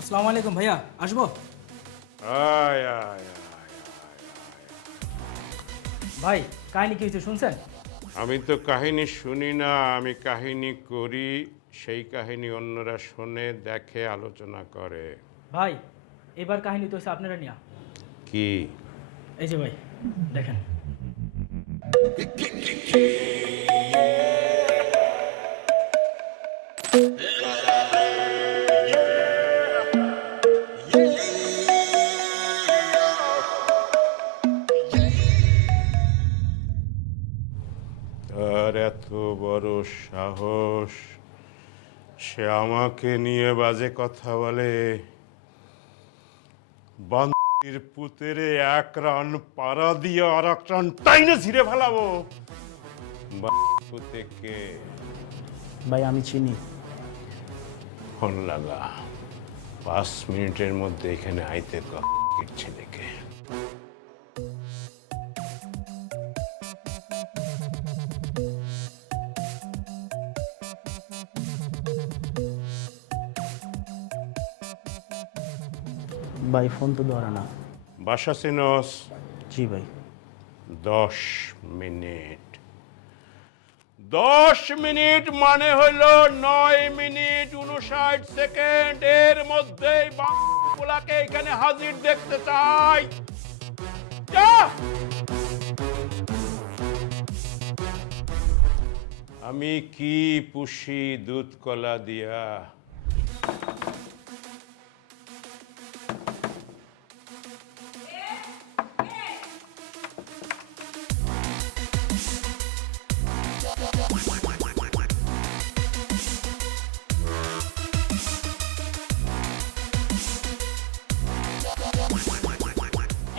আসসালামু আলাইকুম ভাইয়া, আসবো? আয় আয় আয় ভাই কাহিনী কি হয়েছে শুনছেন? আমি তো কাহিনী শুনি না, আমি কাহিনী করি। সেই কাহিনী অন্যরা শোনে, দেখে, আলোচনা করে। ভাই এবার কাহিনী তো হচ্ছে আপনারা নিয়া। কি? এই যে ভাই দেখেন। তার এত বড় সাহস, সে আমাকে নিয়ে বাজে কথা বলে। বান্দির পুতেরে এক রান পাড়া দিয়ে আর এক রান টাইনে ছিঁড়ে ফেলাবো। পুতে কে? ভাই আমি চিনি। ফোন লাগা, 5 মিনিটের মধ্যে এখানে আইতে ছেলেকে। ভাই ফোন তো ধরে না। বাসা চিনস? জি ভাই। 10 মিনিট। 10 মিনিট মানে হইল 9 মিনিট 59 সেকেন্ড। এর মধ্যেই বাংলাকে এখানে হাজির দেখতে চাই। যা! আমি কি পুষি দুধ কলা দিয়া?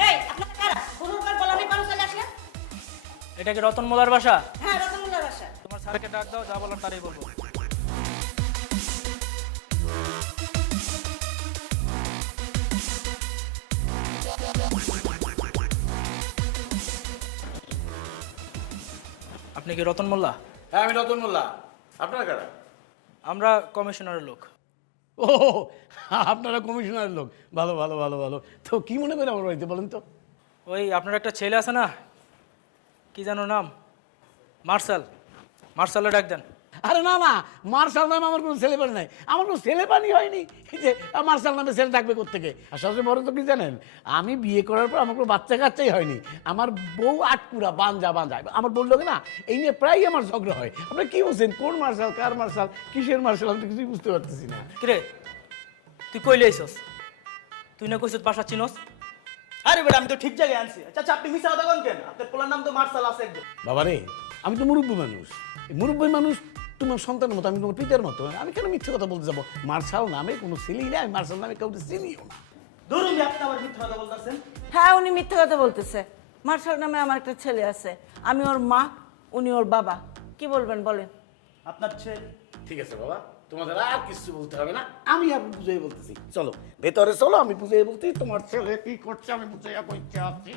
এই আপনারা কারা? বহুবার বলা নেই কেন চলে আসলেন? এটা কি রতন মোল্লার বাসা? হ্যাঁ, রতনমুল্লার বাসা। তোমার স্যারকে ডাক দাও, যা বলার তারই বলবো। আপনি কি রতন মোল্লা? হ্যাঁ, আমি রতন মোল্লা। আপনারা কারা? আমরা কমিশনারের লোক। ও, আপনারা কমিশনারের লোক। ভালো ভালো ভালো ভালো। তো কি মনে করেন আমার বাড়িতে বলেন তো? ওই আপনার একটা ছেলে আছে না, কি জানো নাম? মার্শাল। মার্শালে ডাক দেন। আরে না না, মার্শাল নামে আমার কোনো ছেলেপানি নাই। আমার কোনো ছেলেপানি হয়নি এই যে মার্শাল নামে ছেলে ডাকবে কোত্থেকে। আর সবচেয়ে বড় তো কি জানেন, আমি বিয়ে করার পর আমার কোনো বাচ্চা কাচ্চাই হয়নি। আমার বউ আটকুরা বাঞ্জা বাঞ্জা। আমার বললো না, এই নিয়ে প্রায়ই আমার ঝগড়া হয়। আপনি কি বলছেন, কোন মার্শাল, কার মার্শাল, কিসের মার্শাল, আমি তো কিছুই বুঝতে পারতেছি না। কিরে তুই কইলে আইছস? তুই না কইছস বাসা চিনস? আরে বেটা, আমি তো ঠিক জায়গায় আনছি। আচ্ছা আপনি মিশা কথা কোন কেন? আপনার পোলার নাম তো মার্শাল আছে একদম। বাবা রে, আমি তো মুরব্বী মানুষ। এই মুরব্বী মানুষ তোমার সন্তানের মতো, আমি তোমার পিতার মতো। আমি কেন মিথ্যে কথা বলতে যাবো? মার্শাল নামে কোনো ছেলেই নেই, আমি মার্শাল নামে কাউকে চিনিও না। ধরুন আপনি আবার মিথ্যা কথা বলতেছেন। হ্যাঁ, উনি মিথ্যে কথা বলতেছে। মার্শাল নামে আমার একটা ছেলে আছে। আমি ওর মা, উনি ওর বাবা। কি বলবেন বলেন? আপনার ছেলে? ঠিক আছে বাবা, তোমাদের আর কিছু বলতে হবে না, আমি আর বুঝাই বলতেছি। চলো ভেতরে চলো, আমি বুঝাই বলতেছি। তোমার ছেলে কি করছে আমি বুঝাইয়া বলতে আছি।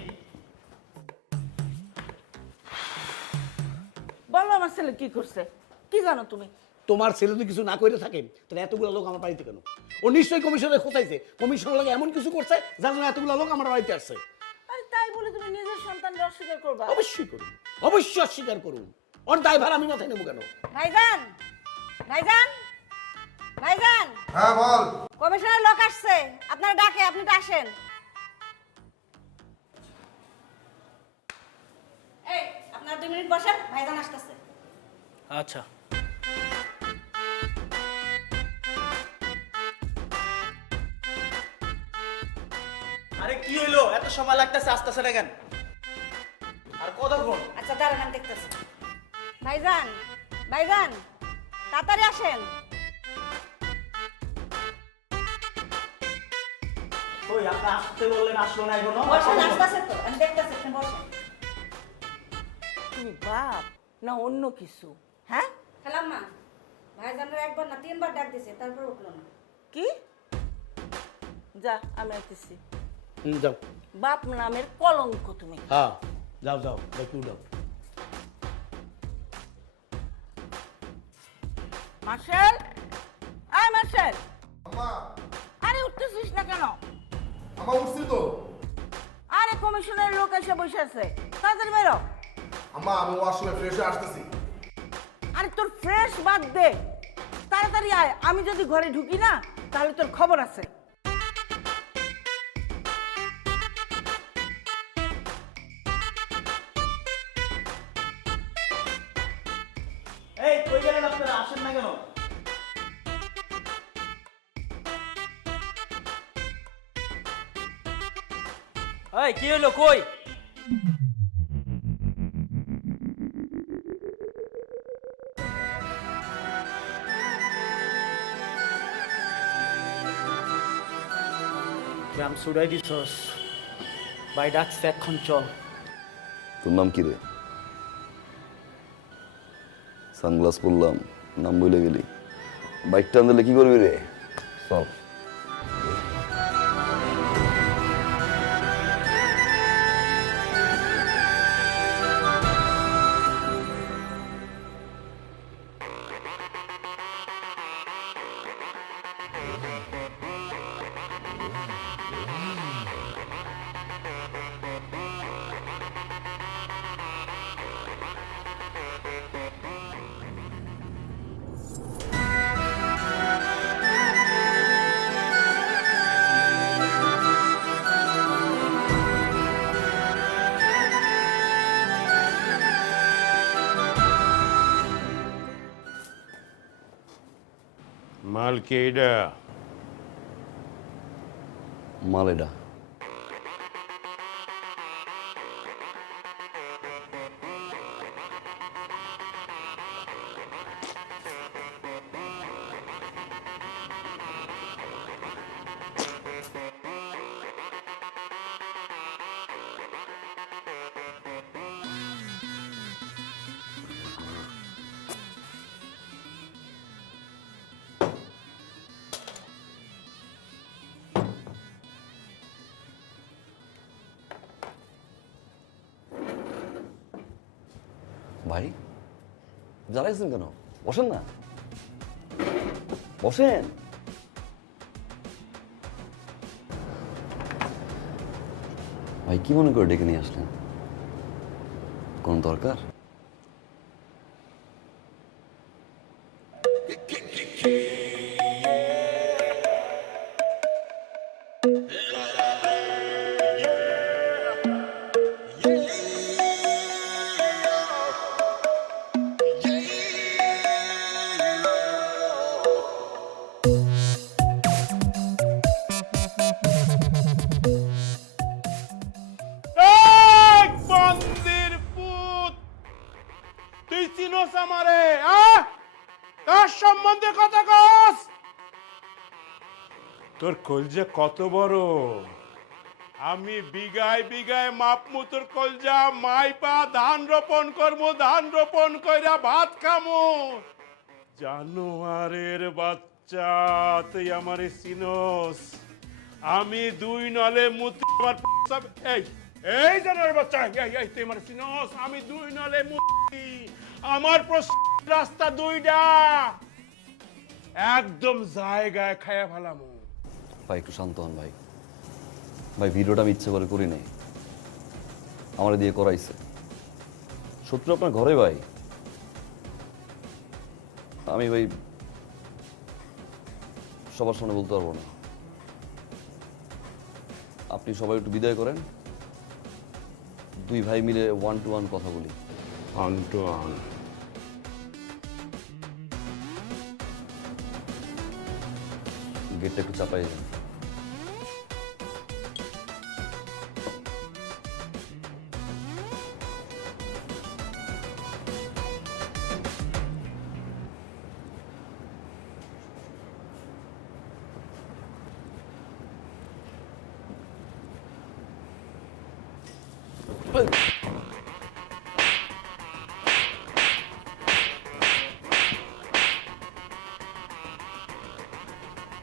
বলো আমার ছেলে কি করছে, কি জানো তুমি? তোমার ছেলে যদি কিছু না করে থাকে তাহলে এতগুলো লোক আমার বাড়িতে কেন? ও নিশ্চয়ই কমিশনে খোঁচাইছে, কমিশনের লাগে এমন কিছু করছে যার জন্য এতগুলো লোক আমার বাড়িতে আসছে। আরে তাই বলে তুমি নিজের সন্তানকে অস্বীকার করবা? অবশ্যই করুন, অবশ্যই অস্বীকার করুন। ওর দায়ভার আমি মাথায় নেবো কেন? ভাইজান, ভাইজান, ভাইজান। হ্যাঁ বল। কমিশনার লোক আসছে, আপনারা ডাকে, আপনি তো আসেন। এই আপনার 2 মিনিট বসেন, ভাইজান আসতেছে। আচ্ছা। আরে কি হইলো, এত সময় লাগতেছে, আসতেছে না কেন? আর কতক্ষণ? আচ্ছা দাঁড়ান, আমি দেখতেছি। ভাইজান, ভাইজান, তাড়াতাড়ি আসেন। ওই আপনি আসতে বললেন, আসলো না এখনো। বসেন, আসতেছে তো, আমি দেখতেছি, আপনি বসেন। তুমি বাপ না অন্য কিছু? হ্যাঁ খালাম্মা, ভাইজানের একবার না 3 বার ডাক দিছে, তারপর উঠলো না। কি? যা, আমি আসতেছি। যাও। বাপ নামের কলঙ্ক তুমি। হ্যাঁ যাও যাও, একটু যাও। মার্শাল, আয় মার্শাল আম্মা আরে উঠতেছিস না কেন? আম্মা উঠছি তো। আরে কমিশনের লোক এসে বসে আছে, তাড়াতাড়ি বেরো। আম্মা আমি ওয়াশরুমে ফ্রেশ হয়ে আসতেছি। আরে তোর ফ্রেশ বাদ দে, তাড়াতাড়ি আয়। আমি যদি ঘরে ঢুকি না তাহলে তোর খবর আছে। এই কই গেলেন আপনারা, আসেন না কেন? এই কি হলো, কই? গ্রাম সুড়াই দিছস, ভাই ডাকছে এখন চল। তোর নাম কি রে? সানগ্লাস পরলাম, নাম বলে গেলি। বাইকটা আনলে কি করবি রে? চল। মাল কে এটা? মালেডা ভাই, জ্বালাইছেন কেন? বসেন না, বসেন। ভাই কি মনে করে ডেকে নিয়ে আসলেন? কোন দরকার? এই বন্দির পুত, তুই চিনোস আমারে? তার সম্বন্ধে কথা কস? তোর কলজা কত বড়! আমি বিঘায় বিঘায় মাপমু তোর কলজা, মাইপা ধান রোপণ করবো, ধান রোপণ কইরা ভাত খামু। জানোয়ারের বাচ্চা, তুই আমারে চিনোস? আমি দুই নলে মুতি আমার এই এই জানোয়ারের বাচ্চা, এই তুই আমারে চিনোস? আমি দুই নলে মুতি, আমার রাস্তা দুইটা, একদম জায়গায় খায়া ফেলামু। ভাই একটু শান্ত হন ভাই। ভাই ভিডিওটা আমি ইচ্ছে করে করি নাই, আমার দিয়ে করাইছে। শত্রু আপনার ঘরে ভাই। আমি ভাই সবার সামনে বলতে পারবো না। আপনি সবাই একটু বিদায় করেন, দুই ভাই মিলে 1-to-1 কথা বলি। অন্টন, গেটটা একটু চাপাই দেন।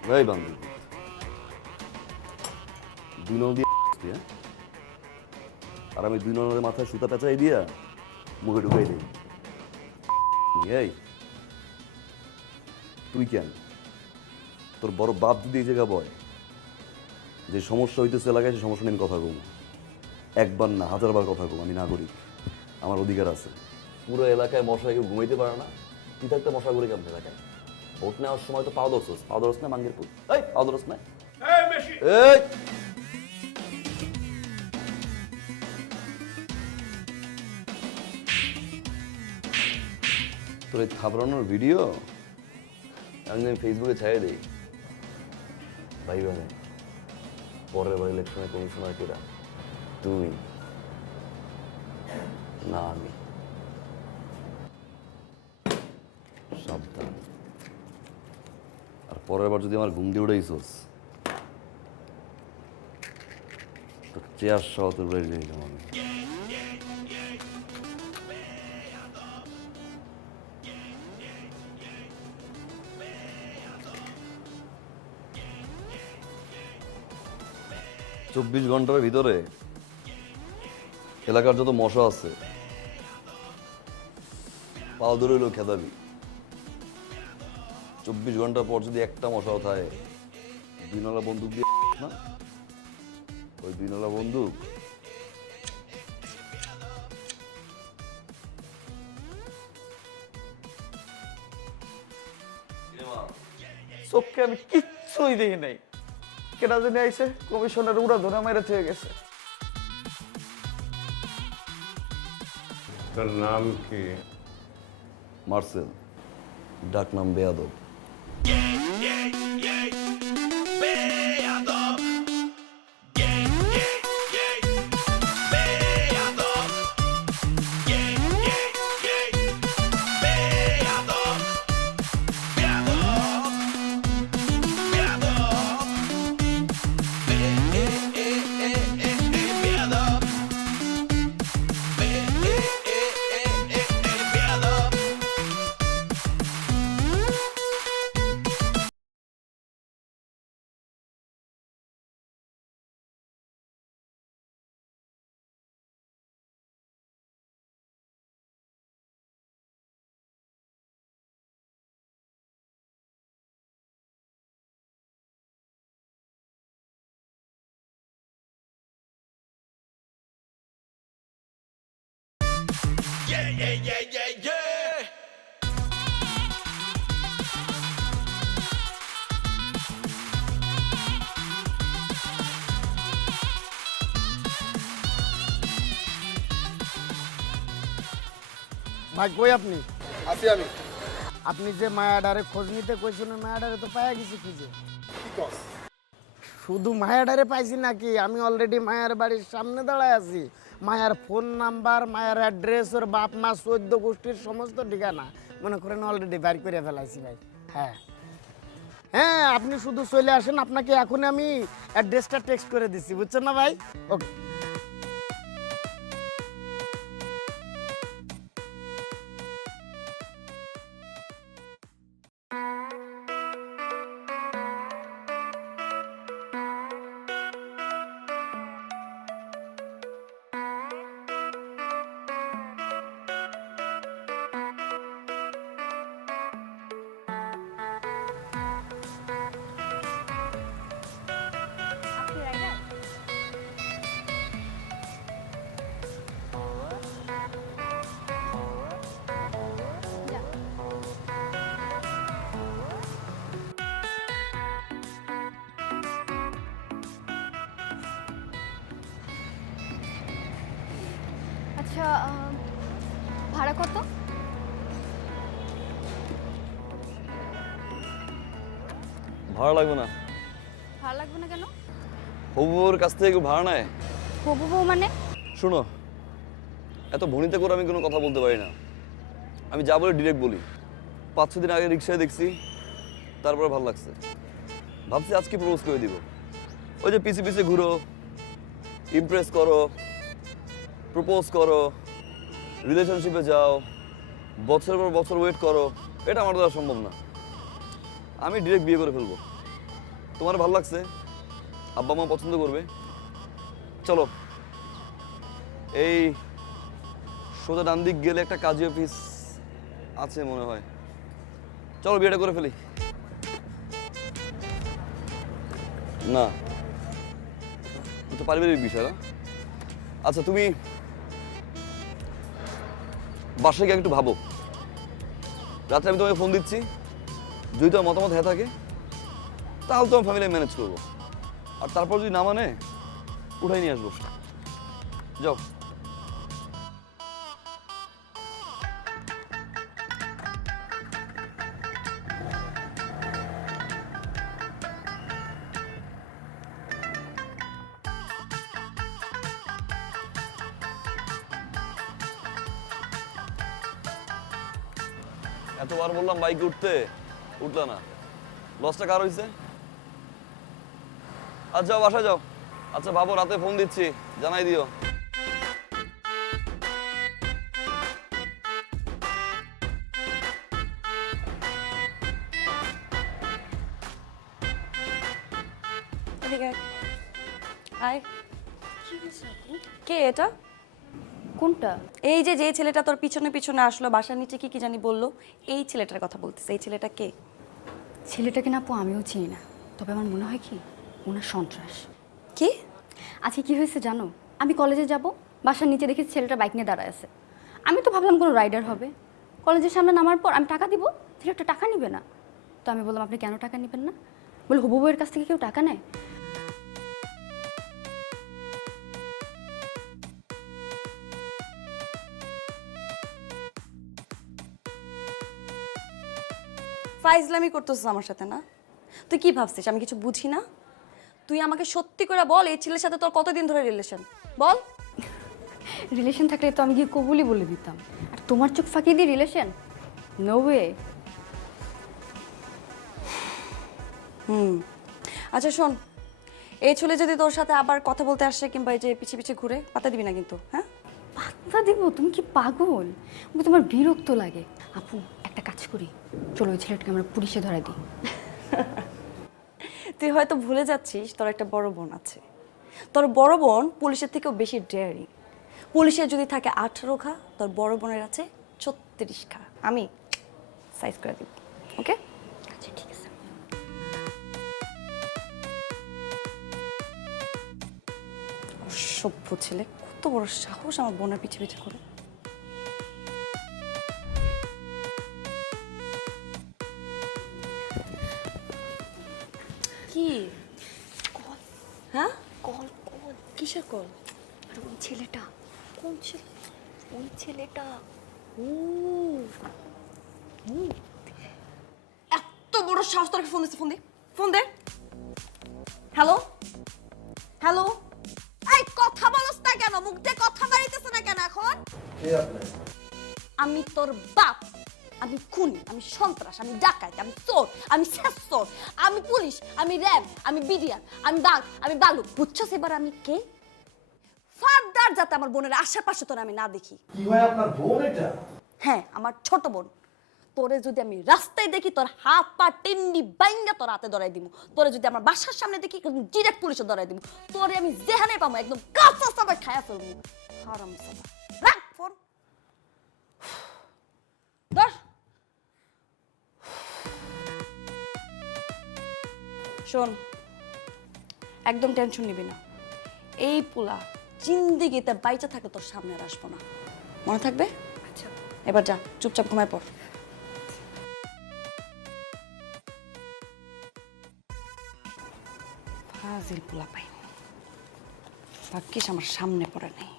ভাই বান্ধব, দুই নল দিয়ে হ্যাঁ, আর আমি দুই নলের মাথায় সুতা পেঁচাই দিয়া মুখে ঢুকাই দিই। এই তুই কেন তোর বড় বাপ যদি এই জায়গা বয় যে সমস্যা হইতেছে এলাকায়, সে সমস্যা নিয়ে আমি কথা কম, একবার না 1000বার কথা কম। আমি নাগরিক, আমার অধিকার আছে। পুরো এলাকায় মশা কেউ ঘুমাইতে পারে না, তুই থাকতে মশা করে কেমন এলাকায়? ভোট নেওয়ার সময় তো পাও ধরছ না মাঙ্গের পুত, এই পাও ধরছ না, এই মেশি এই তোর এই থাবড়ানোর ভিডিও আমি ফেসবুকে ছাড়িয়ে দিই ভাই, মানে পরের বার ইলেকশনে কমিশনার কেরা? তুই না আমি। সাবধান। আর পরের বার যদি আমার ঘুম দিয়ে উড়াইছস, তোর চেয়ার সহ তোর বাড়ি নিয়ে যাবো আমি। চব্বিশ ঘন্টার ভিতরে এলাকার যত মশা আছে পাও ধরে হইলেও খেদাবি। 24 ঘন্টা পর যদি একটা মশাও থাকে, 2 নলা বন্দুক দিয়ে না, ওই 2 নলা বন্দুক চোখে আমি কিচ্ছুই দেখি নাই, কেনা জানি আইছে কমিশনের উড়া ধরে মেরে থেকে গেছে। তোর নাম কি? মার্সেল, ডাক নাম বেয়াদব। ভাই কই আপনি? আছি আমি। আপনি যে মায়াডারে খোঁজ নিতে কইছেন, মায়াডারে তো পাইয়া গেছি খুঁজে। কি কস? শুধু মায়াডারে পাইছি নাকি, আমি অলরেডি মায়ার বাড়ির সামনে দাঁড়ায় আছি। মায়ার ফোন নাম্বার, মায়ার অ্যাড্রেস, ওর বাপ মা 14 গোষ্ঠীর সমস্ত ঠিকানা মনে করেন অলরেডি বাইর করে ফেলাইছি ভাই। হ্যাঁ হ্যাঁ, আপনি শুধু চলে আসেন, আপনাকে এখন আমি অ্যাড্রেসটা টেক্সট করে দিচ্ছি, বুঝছেন না ভাই? ওকে। আচ্ছা, ভাড়া কত? ভাড়া লাগবে না। ভাড়া লাগবে না কেন? হবুর কাছ থেকে কেউ ভাড়া নেয়? হবু বউ মানে? শোনো, এত ভনিতে করে আমি কোনো কথা বলতে পারি না। আমি যা বলি ডিরেক্ট বলি। 5-6 দিন আগে রিক্সায় দেখছি, তারপরে ভালো লাগছে, ভাবছি আজকে প্রপোজ করে দিব। ওই যে পিছে পিছে ঘুরো, ইমপ্রেস করো, প্রপোজ করো, রিলেশনশিপে যাও, বছরের পর বছর ওয়েট করো, এটা আমার দ্বারা সম্ভব না। আমি ডিরেক্ট বিয়ে করে ফেলবো। তোমার ভালো লাগছে, আব্বা মা পছন্দ করবে, চলো। এই সোজা ডান দিক গেলে একটা কাজী অফিস আছে মনে হয়, চলো বিয়েটা করে ফেলি। না, এটা পারিবারিক বিষয় না। আচ্ছা তুমি বাসায় গিয়ে একটু ভাবো, রাত্রে আমি তোমাকে ফোন দিচ্ছি, যদি তোমার মতামত হয়ে থাকে তাহলে তো আমি ফ্যামিলি ম্যানেজ করবো, আর তারপর যদি না মানে উঠাই নিয়ে আসবো। যাও। এতবার বললাম বাইকে উঠতে, উঠলা না। লসটা কার হয়েছে? আচ্ছা যাও, বাসায় যাও। আচ্ছা ভাবো, রাতে ফোন দিচ্ছি, জানাই দিও। এদিকে আয়। কে এটা? কোনটা? এই যে যে ছেলেটা তোর পিছনে পিছনে আসলো, বাসার নিচে কি কি জানি বললো, এই ছেলেটার কথা বলতেছে। এই ছেলেটা কে? ছেলেটাকে না আপু আমিও চিনি না, তবে আমার মনে হয় কি ওনার সন্ত্রাস। কি? আজকে কি হয়েছে জানো? আমি কলেজে যাব, বাসার নিচে দেখি ছেলেটা বাইক নিয়ে দাঁড়ায় আছে। আমি তো ভাবলাম কোনো রাইডার হবে। কলেজের সামনে নামার পর আমি টাকা দিব, ছেলেটা টাকা নেবে না। তো আমি বললাম আপনি কেন টাকা নেবেন না? বলে হবু বউয়ের কাছ থেকে কেউ টাকা নেয়? ফাইজলামি করতেছিস আমার সাথে না? তুই কি ভাবছিস আমি কিছু বুঝি না? তুই আমাকে সত্যি করে বল, এই ছেলের সাথে তোর কতদিন ধরে রিলেশন? বল। রিলেশন থাকলে তো আমি গিয়ে কবুলই বলে দিতাম। আর তোমার চোখ ফাঁকি দিয়ে রিলেশন? No way. আচ্ছা শোন, এই ছেলে যদি তোর সাথে আবার কথা বলতে আসে কিংবা এই যে পিছে পিছে ঘুরে, পাতা দিবি না কিন্তু, হ্যাঁ? পাত্তা দিব? তুমি কি পাগল? ওকে তোমার বিরক্ত লাগে। আপু একটা কাজ করি, চলো ওই ছেলেটাকে আমরা পুলিশে ধরা দিই। তুই হয়তো ভুলে যাচ্ছিস তোর একটা বড় বোন আছে। তোর বড় বোন পুলিশের থেকেও বেশি ডেয়ারিং। পুলিশের যদি থাকে 18 ঘা, তোর বড় বোনের আছে 36 ঘা। আমি সাইজ করে দিব, ওকে? আচ্ছা ঠিক আছে। অসভ্য ছেলে, কত বড় সাহস আমার বোনের পিছে পিছে করে। কি? হ্যাঁ? Call call. কিসের কল? আর ওই ছেলেটা। কোন ছেলে? ওই ছেলেটা। এত বড় সাহস তোর ফোন দিচ্ছে? ফোন দে, ফোন দে। Hello, hello. এই কথা বলছ না কেন? মুখ দিয়ে কথা বাড়িতেছ না কেন এখন? আমি তোর বাপ, আমি খুনি, আমি সন্ত্রাস, আমি ডাকাত, আমি চোর, আমি শেষচোর, আমি পুলিশ, আমি র্যাব, আমি বিডিআর, আমি বাঘ, আমি বালুক। বুঝছস এবার আমি কে? ফার্দার যাতে আমার বোনের আশেপাশে তোর আমি না দেখি। কি হয় আপনার বোন এটা? হ্যাঁ, আমার ছোট বোন। তোরে যদি আমি রাস্তায় দেখি, তোর হাত পা টিন্ডি বাইঙ্গা তোর হাতে ধরাই দিব। তোরে যদি আমার বাসার সামনে দেখি, ডিরেক্ট পুলিশে ধরাই দিব। তোরে আমি যেখানে পাবো একদম কাঁচা চাপা খায়া ফেলবো। হারামজাদা। রাখ ফোন। ধর। শোন, একদম টেনশন নিবি না। এই পোলা জিন্দিগিতে বাইচা থাকে তোর সামনে আর আসবো না, মনে থাকবে? আচ্ছা এবার যা, চুপচাপ ঘুমায় পড়। ফাজিল পোলা পাই, ভাগ্যিস আমার সামনে পড়ে নাই।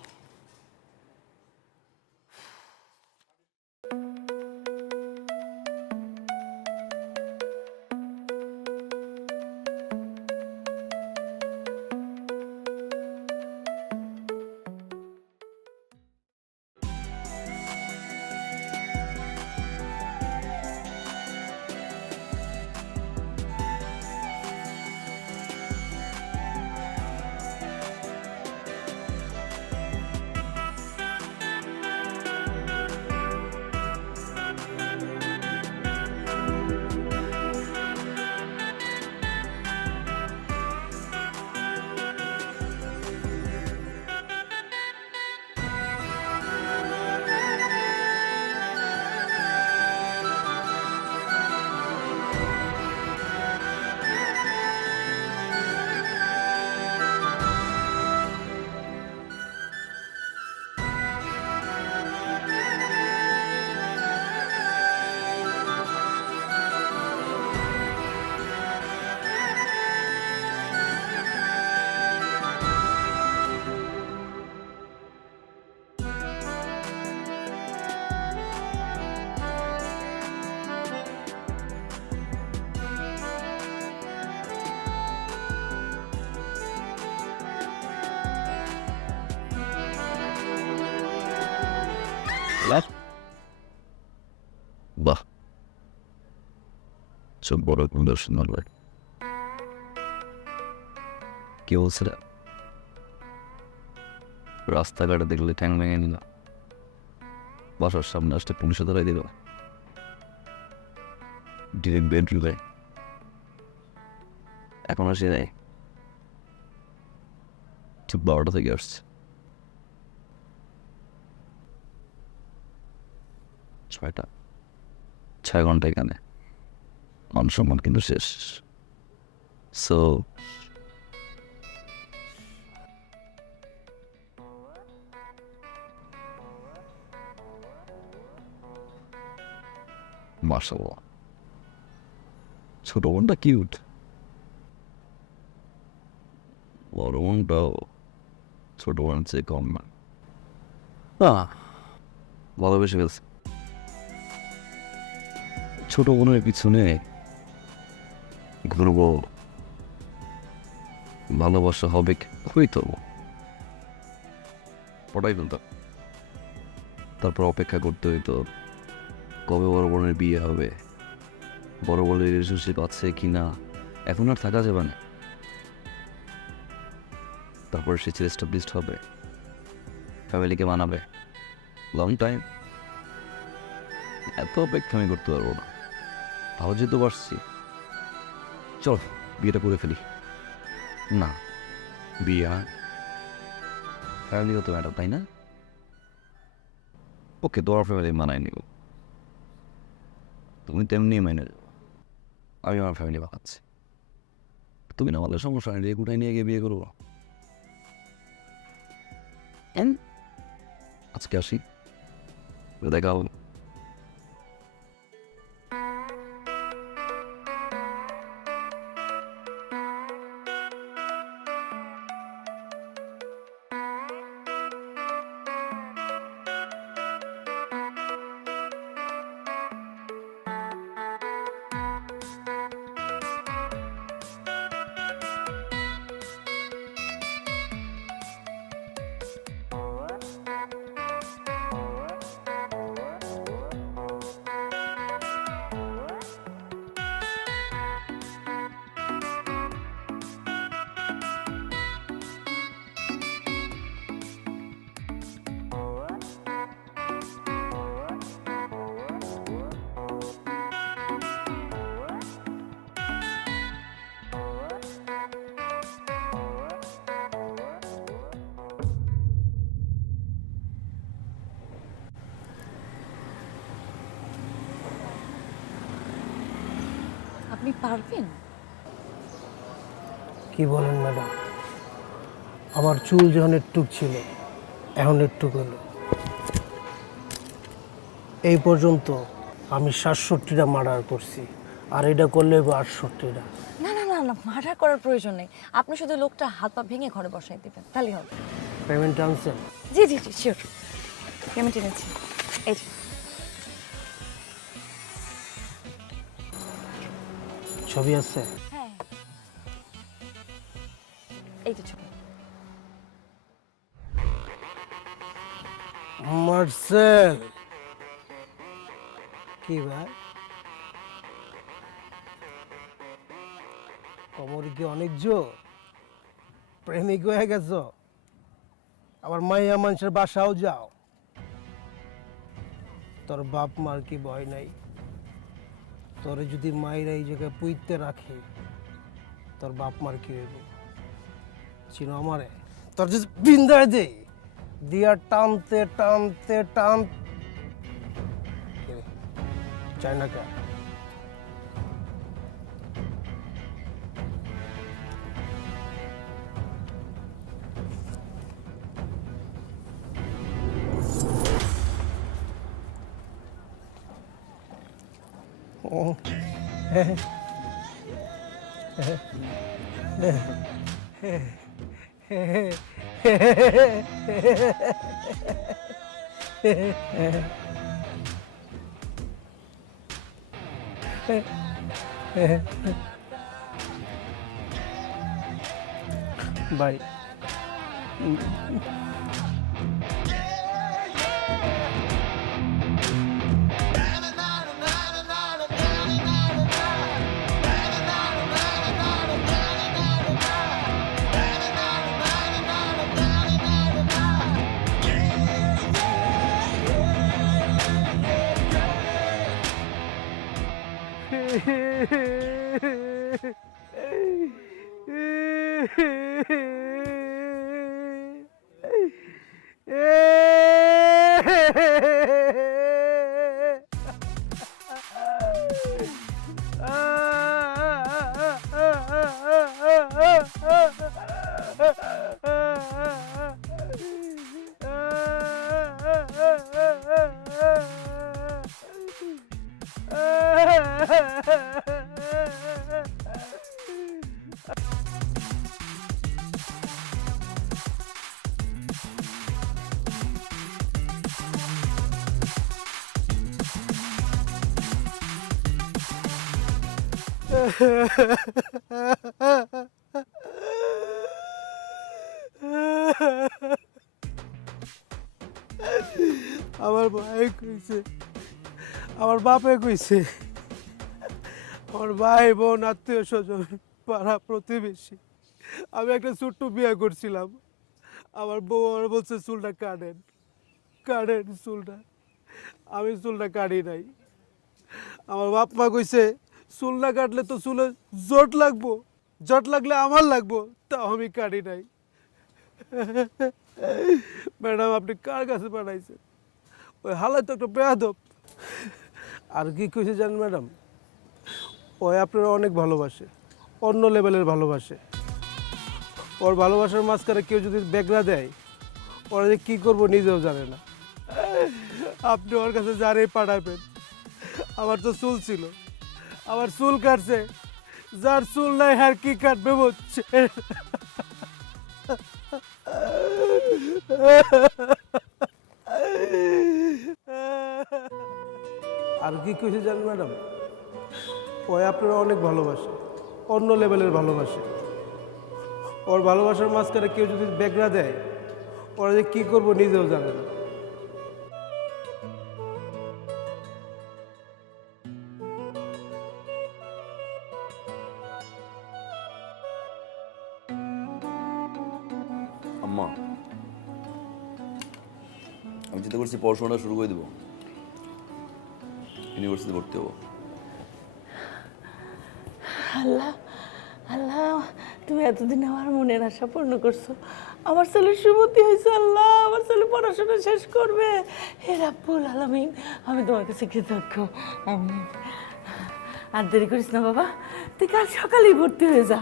সব বড় দর্শন মারবে। কি বলছে রে? রাস্তাঘাটে দেখলে ঠ্যাং ভেঙে নিল, বাসার সামনে আসতে পুলিশে ধরাই দিল, ডিরেক্ট বেডরুমে। এখন আসে নাই, ঠিক 12টা থেকে আসছে। 6 ঘন্টা এখানে, মান সম্মান কিন্তু শেষ। সো মাশাআল্লাহ, ছোট বোনটা কিউট, বড় বোনটাও ছোট বোনের চেয়ে কম না। ভালোবেসে ফেলছে। ছোট বোনের পিছনে ঘুরবো, ভালোবাসা হবে, হইতো পটাই ফেলতাম। তারপর অপেক্ষা করতে হইতো কবে বড় বোনের বিয়ে হবে, বড় বোনের রিলেশনশিপ আছে কি না। এখন আর থাকা যাবে না। তারপর সে এস্টাবলিশড হবে, ফ্যামিলিকে মানাবে। লং টাইম, এত অপেক্ষা আমি করতে পারবো না। ভালো যেহেতু পারছি, চল বিয়েটা করে ফেলি। না, বিয়ে ফ্যামিলি হতে ম্যাডাম, তাই না? ওকে, তোমার ফ্যামিলি মানায় নিব, তুমি তেমনি মেনে যাও। আমি আমার ফ্যামিলি বানাচ্ছি, তুমি না আমাদের সমস্যা নিয়ে কোথায় নিয়ে গিয়ে বিয়ে করবো। আজকে আসি, দেখা হবে। আপনি পারবেন? কি বলেন ম্যাডাম, আমার চুল যখন একটুক ছিল, এখন একটুক হলো। এই পর্যন্ত আমি 67টা মার্ডার করছি, আর এটা করলে 68টা। না না না না, মার্ডার করার প্রয়োজন নেই। আপনি শুধু লোকটা হাত পা ভেঙে ঘরে বসাই দিবেন, তাহলেই হবে। পেমেন্ট আনছেন? জি জি জি, শিওর, পেমেন্ট এনেছি। এই যে ছবি আছে? হ্যাঁ, এই যে ছবি। মার্সেল, কি ভাই কোমর কি অনেক জোর? প্রেমিক হয়ে গেছ? আবার মাইয়া মানুষের বাসাও যাও? তোর বাপ মার কি ভয় নাই? তোরে যদি মায়েরা এই জায়গায় পুইতে রাখে, তোর বাপ মার কি হইব? চিনো আমারে? তোর যদি বিন্দায় দে দিয়া টানতে টানতে টান চায় না কেন? Bye. আমার ভাই কইছে, আমার বাপে কইছে, আমার ভাই বোন আত্মীয় স্বজন পাড়া প্রতিবেশী, আমি একটা ছোট্ট বিয়ে করছিলাম। আমার বউ আমার বলছে চুলটা কাটেন, কাটেন চুলটা। আমি চুলটা কাটি নাই। আমার বাপ মা কইছে চুল না কাটলে তো চুলে জট লাগবো, জট লাগলে আমার লাগবো, তাও আমি কাটি নাই। ম্যাডাম আপনি কার কাছে পাঠাইছেন? ওই হালাই তো একটা বেয়াদব। আর কি কইছে জানেন ম্যাডাম, ওই আপনারা অনেক ভালোবাসে, অন্য লেভেলের ভালোবাসে। ওর ভালোবাসার মাঝখানে কেউ যদি বেগরা দেয়, ওরা যে কী করবো নিজেও জানে না। আপনি ওর কাছে যারেই পাঠাবেন। আমার তো চুল ছিল, আমার চুল কাটছে, যার চুল নাই আর কি কাটবে বলছে। আর কি কইছে জানেন ম্যাডাম, ওই আপনারা অনেক ভালোবাসে, অন্য লেভেলের ভালোবাসে। ওর ভালোবাসার মাঝখানে কেউ যদি বেগরা দেয়, ওরা যে কী করবো নিজেও জানে না। আম্মা, আমি চিন্তা করছি পড়াশোনাটা শুরু করে দেবো, ইউনিভার্সিটি ভর্তি হবো। আল্লাহ আল্লাহ, তুমি এতদিন আমার মনের আশা পূর্ণ করছো। আমার ছেলের সুমতি হয়েছে। আল্লাহ, আমার ছেলে পড়াশোনা শেষ করবে। হে রাব্বুল আলামিন, আমি তোমার কাছে কৃতজ্ঞ। আমিন। আর দেরি করিস না বাবা, তুই কাল সকালেই ভর্তি হয়ে যা।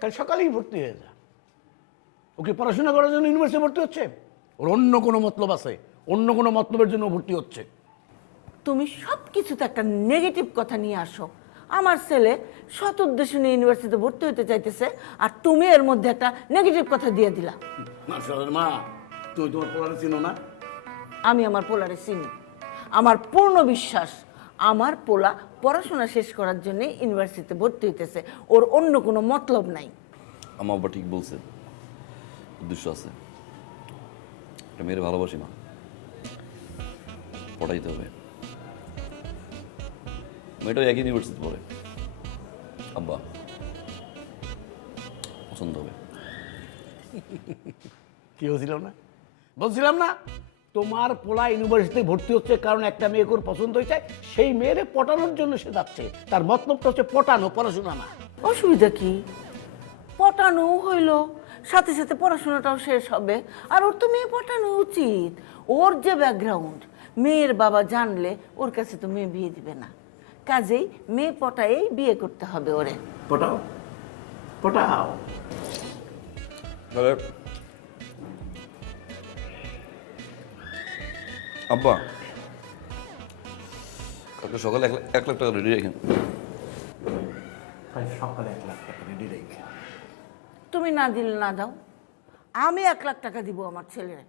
কাল সকালেই ভর্তি হয়ে যা। ওকে পড়াশোনা করার জন্য ইউনিভার্সিটি ভর্তি হচ্ছে? ওর অন্য কোনো মতলব আছে, অন্য কোনো মতলবের জন্য ভর্তি হচ্ছে। তুমি সব কিছুতে একটা নেগেটিভ কথা নিয়ে আসো। আমার ছেলে সৎ উদ্দেশ্য নিয়ে ইউনিভার্সিটিতে ভর্তি হতে চাইতেছে, আর তুমি এর মধ্যে একটা নেগেটিভ কথা দিয়ে দিলা। মা, তুই তোমার পোলারে চিনো না? আমি আমার পোলারে চিনি। আমার পূর্ণ বিশ্বাস আমার পোলা পড়াশোনা শেষ করার জন্য ইউনিভার্সিটিতে ভর্তি হইতেছে, ওর অন্য কোনো মতলব নাই। আমার বাবা ঠিক বলছে, উদ্দেশ্য আছে। একটা মেয়ের ভালোবাসি মা, পড়াইতে হবে। মেয়েটাও একই ইউনিভার্সিটি পড়ে, আব্বা পছন্দ হবে। কি বলছিলাম না, বলছিলাম না তোমার পোলা ইউনিভার্সিটিতে ভর্তি হচ্ছে কারণ একটা মেয়েকে ওর পছন্দ হয়েছে, সেই মেয়েরে পটানোর জন্য সে যাচ্ছে। তার মতলবটা হচ্ছে পটানো, পড়াশোনা না। অসুবিধা কি? পটানো হইলো, সাথে সাথে পড়াশোনাটাও শেষ হবে। আর ওর তো মেয়ে পটানো উচিত। ওর যে ব্যাকগ্রাউন্ড, মেয়ের বাবা জানলে ওর কাছে তো মেয়ে বিয়ে দিবে না। কাজেই মেয়ে পটায়েই বিয়ে করতে হবে ওরে। পটাও, পটাও। তাহলে আব্বা কালকে সকালে 1 লাখ টাকা রেডি রাখেন। সকালে 1 লাখ টাকা রেডি রেখে তুমি না দিলে না দাও, আমি 1 লাখ টাকা দিব আমার ছেলের।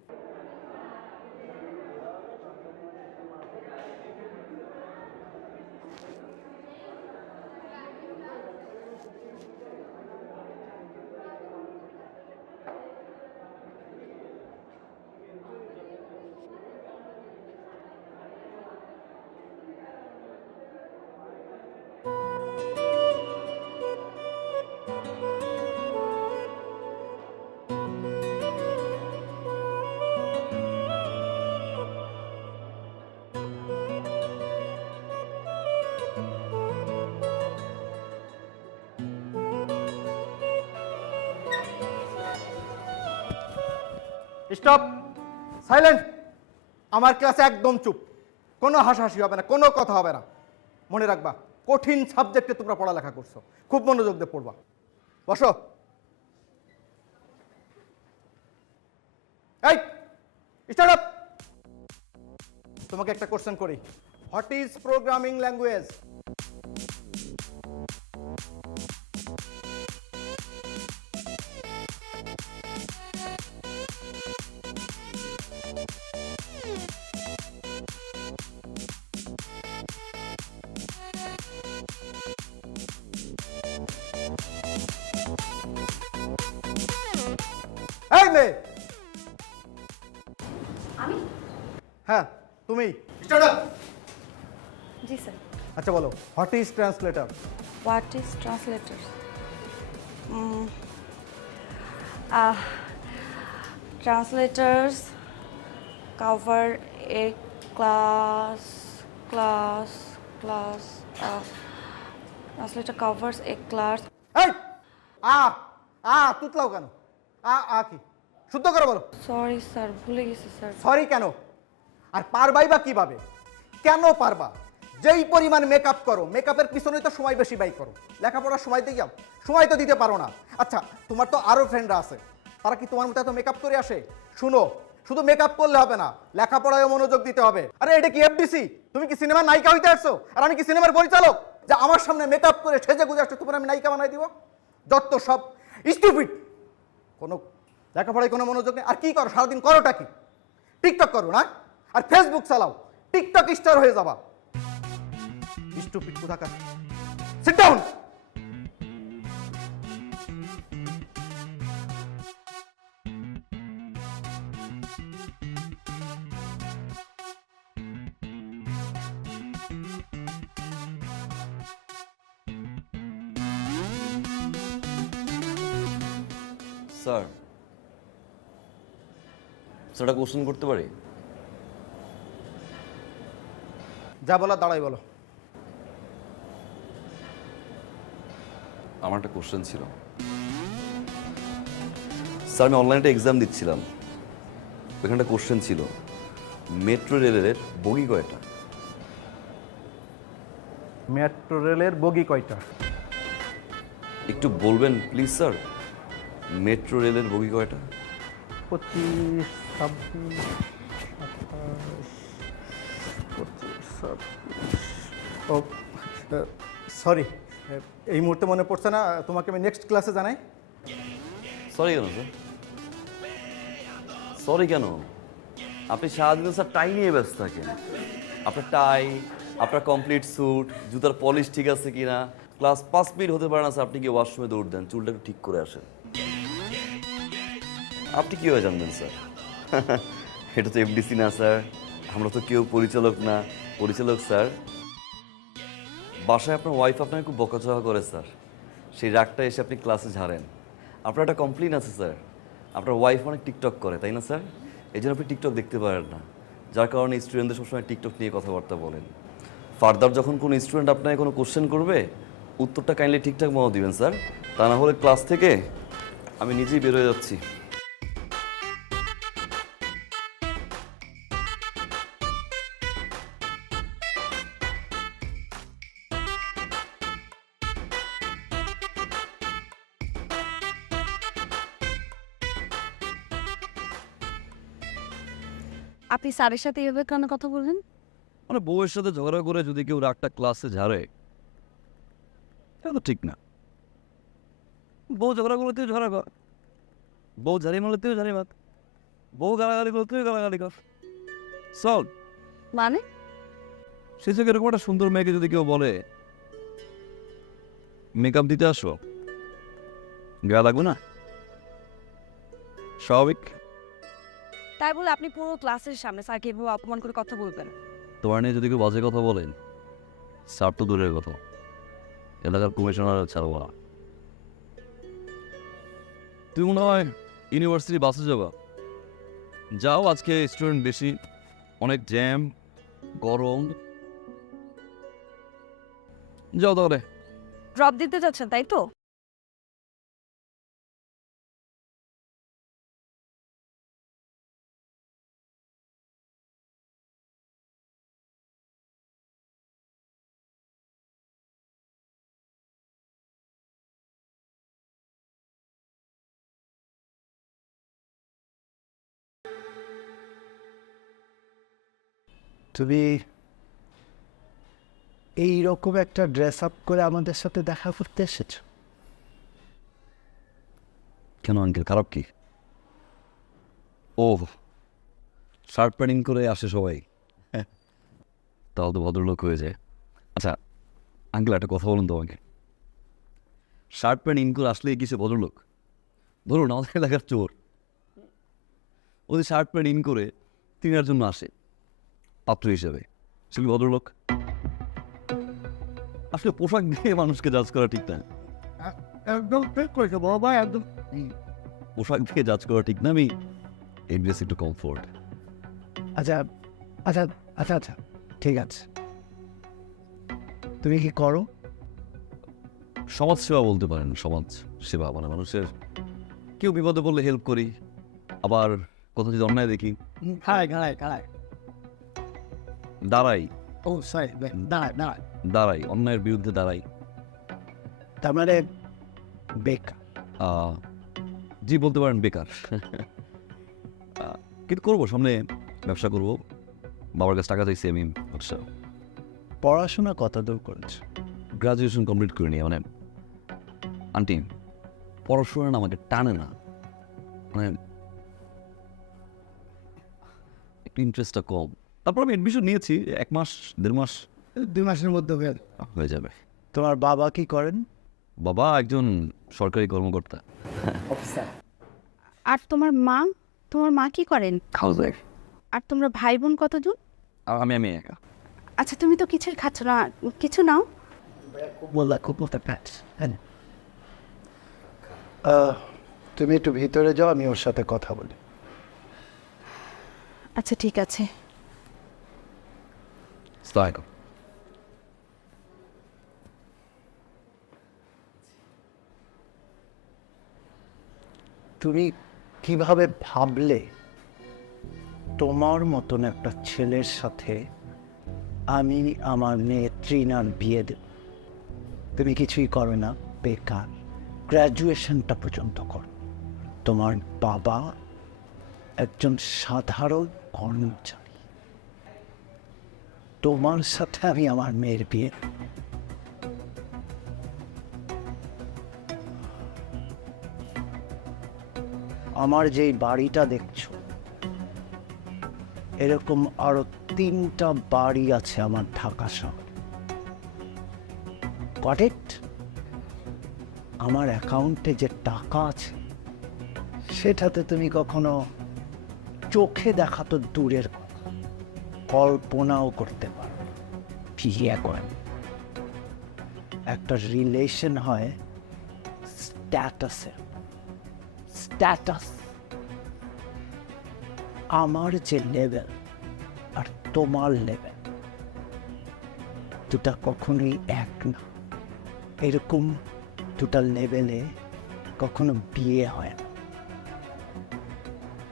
Stop, silent. আমার ক্লাসে একদম চুপ, কোনো হাসাহাসি হবে না, কোনো কথা হবে না। মনে রাখবা, কঠিন সাবজেক্টে তোমরা পড়ালেখা করছো, খুব মনোযোগ দিয়ে পড়বা। বসো। এই স্টার্ট আপ। তোমাকে একটা কোশ্চেন করি, হোয়াট ইজ প্রোগ্রামিং ল্যাঙ্গুয়েজ? এই মেয়ে। আমি? হ্যাঁ তুমি। Start up. জি স্যার। আচ্ছা বলো, what is translator? What is translator? Translators cover a class. Translator covers a class. এই তুতলাও কেন? কি শুদ্ধ করে বলো। Sorry স্যার, ভুলে গেছি স্যার। সরি কেন? আর পারবাই বা কিভাবে? কেন পারবা? যেই পরিমাণ মেকআপ করো, মেকআপের পিছনেই তো সময় বেশি ব্যয় করো। লেখাপড়ার সময় দিয়ে যাও, সময় তো দিতে পারো না। আচ্ছা, তোমার তো আরো ফ্রেন্ডরা আছে, তারা কি তোমার মতো এত মেকআপ করে আসে? শুনো, শুধু মেকআপ করলে হবে না, লেখাপড়ায় মনোযোগ দিতে হবে। আরে এটা কি এফডিসি? তুমি কি সিনেমার নায়িকা হইতে আসছো? আর আমি কি সিনেমার পরিচালক যে আমার সামনে মেকআপ করে সেজে গুজে আসছো তোমার আমি নায়িকা বানাই দিব? যত সব স্টুপিড। কোনো লেখাপড়ায় কোনো মনোযোগ নেই। আর কি করো সারাদিন? করোটা কি? টিকটক করো না? আর ফেসবুক চালাও, টিকটক স্টার হয়ে যাবা। স্টুপিড কোথাকার। Sit down. স্যার, একটা কোশ্চেন করতে পারি? যা বলো দাঁড়াই বলো। আমার একটা কোশ্চেন ছিল স্যার। আমি অনলাইনে একটা এক্সাম দিচ্ছিলাম, ওইখানে একটা কোশ্চেন ছিল, মেট্রো রেলের বগি কয়টা? মেট্রো রেলের বগি কয়টা? একটু বলবেন প্লিজ স্যার, মেট্রো রেলের বগি কয়টা? 25, 26, 27, 25। ও সরি, এই মুহূর্তে মনে পড়ছে না, তোমাকে আমি নেক্সট ক্লাসে জানাই। সরি কেন স্যার? সরি কেন? আপনি সারাদিন স্যার টাই নিয়ে ব্যস্ত থাকেন। আপনার টাই, আপনার কমপ্লিট স্যুট, জুতার পলিশ ঠিক আছে কিনা, ক্লাস 5 মিনিট হতে পারে না স্যার আপনি কি ওয়াশরুমে দৌড় দেন, চুলটা একটু ঠিক করে আসেন। আপনি কীভাবে জানবেন স্যার? এটা তো এফডিসি না স্যার, আমরা তো কেউ পরিচালক না। পরিচালক স্যার, বাসায় আপনার ওয়াইফ আপনাকে খুব বকাঝকা করে স্যার, সেই রাগটা এসে আপনি ক্লাসে ঝাড়েন। আপনার একটা কমপ্লেন আছে স্যার, আপনার ওয়াইফ অনেক টিকটক করে তাই না স্যার? এই জন্য আপনি টিকটক দেখতে পারেন না, যার কারণে স্টুডেন্টদের সবসময় টিকটক নিয়ে কথাবার্তা বলেন। ফার্দার যখন কোনো স্টুডেন্ট আপনাকে কোনো কোশ্চেন করবে, উত্তরটা কাইন্ডলি ঠিকঠাক মতো দিবেন স্যার, তা না হলে ক্লাস থেকে আমি নিজেই বের হয়ে যাচ্ছি। আপনি স্যারের সাথে এভাবে কেন কথা বললেন? মানে বউয়ের সাথে ঝগড়া করে যদি কেউ রাগটা ক্লাসে ঝাড়ে, এটা তো ঠিক না। বউ ঝগড়া করলে তুই ঝগড়া কর, বউ ঝাড়ি মারলে তুই ঝাড়ি মার, বউ গালাগালি করলে তুই গালাগালি কর, সলভ। মানে সে থেকে এরকম একটা সুন্দর মেয়েকে যদি কেউ বলে মেকআপ দিতে আসো, গা লাগবে না? স্বাভাবিক। তাই বলে আপনি পুরো ক্লাসের সামনে স্যারকে এভাবে অপমান করে কথা বলবেন? তোমার নিয়ে যদি কেউ বাজে কথা বলেন, স্যার তো দূরের কথা, এলাকার কমিশনার ছাড়বো না। তুমি মনে হয় ইউনিভার্সিটি বাসে যাবা, যাও, আজকে স্টুডেন্ট বেশি, অনেক জ্যাম, গরম, যাও তাহলে ড্রপ দিতে যাচ্ছেন তাই তো? তুমি এইরকম একটা ড্রেস আপ করে আমাদের সাথে দেখা করতে এসেছো? কেন আঙ্কেল, খারাপ কি? ও, শার্ট প্যান্ট করে আসে সবাই, তাহলে তো ভদ্রলোক হয়ে যায়। আচ্ছা আঙ্কেল, একটা কথা বলুন তো আমাকে, শার্ট প্যান্ট ইন করে আসলে কিছু ভদ্রলোক? ধরুন আমাদের এলাকার চোর, ওদের শার্ট প্যান্ট ইন করে তিনার জন্য আসে পাত্র হিসেবে, সে কি ভদ্রলোক? আসলে পোশাক দিয়ে মানুষকে জাজ করা ঠিক না। একদম ঠিক করেছো বাবা, একদম। পোশাক দিয়ে জাজ করা ঠিক না। আমি এই ড্রেস একটু কমফোর্ট। আচ্ছা আচ্ছা আচ্ছা আচ্ছা, ঠিক আছে। তুমি কি করো? সমাজ সেবা বলতে পারেন, সমাজ সেবা মানে মানুষের কেউ বিপদে পড়লে হেল্প করি, আবার কোথাও যদি অন্যায় দেখি দাঁড়াই, ও সরি, দাঁড়ায় দাঁড়ায়। দাঁড়াই অন্যায়ের বিরুদ্ধে দাঁড়াই। তার মানে বেকার? জি বলতে পারেন বেকার। কিন্তু করবো, সামনে ব্যবসা করবো, বাবার কাছে টাকা চাইছি আমি। আচ্ছা, পড়াশোনা কত দূর করেছো? গ্রাজুয়েশন কমপ্লিট করে নিয়ে, মানে আন্টি পড়াশোনা না আমাকে টানে না, মানে একটু ইন্টারেস্টটা কম। তারপর আমি অ্যাডমিশন নিয়েছি, 1 মাস 1.5 মাস 2 মাসের মধ্যে হয়ে যাবে। তোমার বাবা কি করেন? বাবা একজন সরকারি কর্মকর্তা। আর তোমার মা কি করেন? আর তোমরা ভাই বোন কতজন? আমি একা। আচ্ছা তুমি তো কিছুই খাচ্ছ না, কিছু নাও। তুমি একটু ভিতরে যাও, আমি ওর সাথে কথা বলি। আচ্ছা ঠিক আছে। আসসালামু আলাইকুম। তুমি কিভাবে ভাবলে তোমার মতন একটা ছেলের সাথে আমি আমার মেয়ে ট্রিনার বিয়ে দেব? তুমি কিছুই করো না, বেকার, গ্র্যাজুয়েশনটা পর্যন্ত করো। তোমার বাবা একজন সাধারণ কর্মচারী, তোমার সাথে আমি আমার মেয়ের বিয়ে দেব। আমার যেই বাড়িটা দেখছো, এরকম আরো 3টা বাড়ি আছে আমার ঢাকা শহরে। Got it? আমার অ্যাকাউন্টে যে টাকা আছে সেটাতে তুমি কখনো চোখে দেখা তো দূরের কথা, কল্পনাও করতে পারো। বিয়ে করেন, একটা রিলেশন হয় স্ট্যাটাসে। স্ট্যাটাস, আমার যে লেভেল আর তোমার লেভেল দুটা কখনোই এক না। এরকম দুটা লেভেলে কখনো বিয়ে হয় না।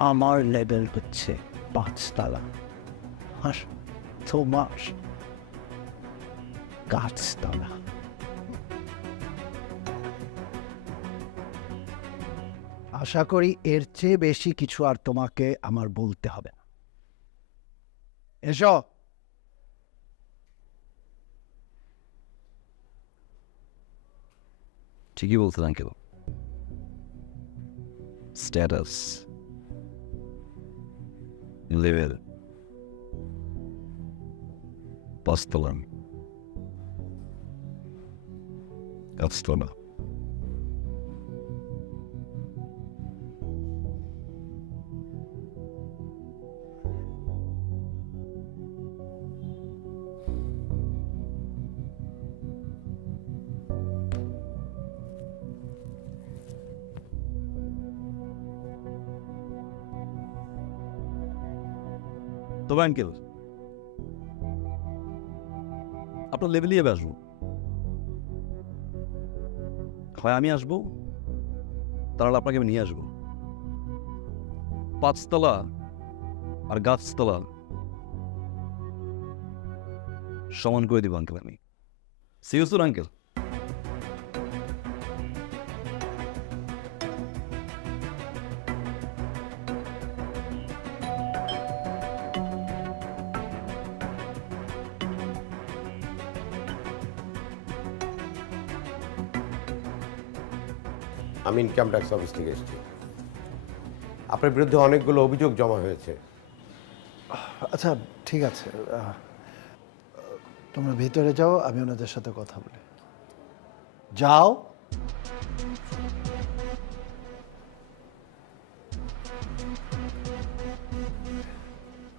আমার লেভেল হচ্ছে 5 তলা, আর তোমার গাছতলা। আশা করি এর চেয়ে বেশি কিছু আর তোমাকে আমার বলতে হবে না। এসো। ঠিকই বলছেন আঙ্কেল, স্ট্যাটাস, লেভেল, 5 তলা, গাছতলা। তবে আঙ্কেল আপনার লেভেলই আসবো। হয় আমি আসবো, তাহলে আপনাকে আমি নিয়ে আসবো। 5 তলা আর গাছতলা সমান করে দিব আঙ্কেল আমি। See you soon uncle. আমি ইনকাম ট্যাক্স অফিস থেকে এসেছি। আপনার বিরুদ্ধে অনেকগুলো অভিযোগ জমা হয়েছে। আচ্ছা ঠিক আছে, তোমরা ভিতরে যাও, আমি ওনাদের সাথে কথা বলি। যাও।